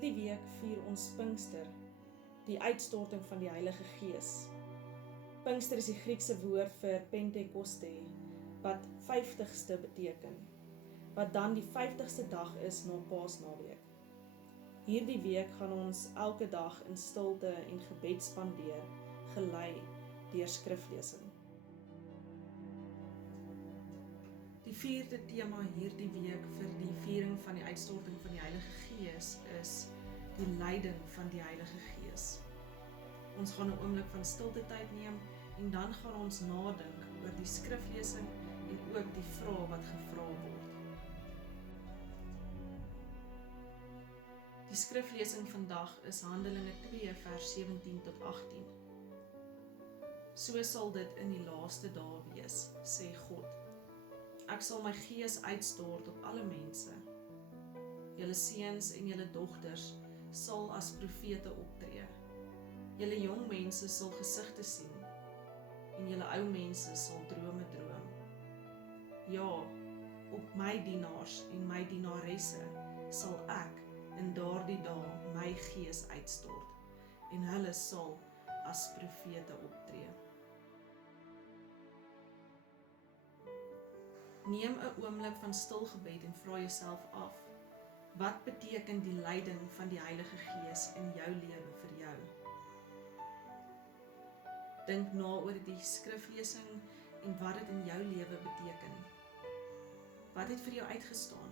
Hierdie week vier ons Pinkster, die uitstorting van die Heilige Gees. Pinkster is die Griekse woord vir Pentekoste, wat 50ste beteken, wat dan die 50ste dag is na Paasnaweek. Hierdie week gaan ons elke dag in stilte en gebed spandeer, gelei deur skriflesing. Die vierde tema hierdie week vir die viering van die uitstorting van die Heilige Gees is die leiding van die Heilige Gees. Ons gaan 'n oomblik van stilte tyd neem en dan gaan ons nadink oor die skriflesing en ook die vrae wat gevra word. Die skriflesing vandag is Handelinge 2 vers 17 tot 18. So sal dit in die laaste dae wees, sê God. Ek sal my gees uitstort op alle mense. Julle seuns en julle dogters sal as profete optree. Julle jong mense sal gesigte sien en julle ou mense sal drome droom. Ja, op my dienaars en my dienaresse sal ek in daardie dae my gees uitstort en hulle sal as profete optree. Neem 'n oomblik van stil gebed en vra jouself af, wat beteken die leiding van die Heilige Gees in jou lewe vir jou? Dink na oor die skriflesing en wat dit in jou lewe beteken. Wat het vir jou uitgestaan?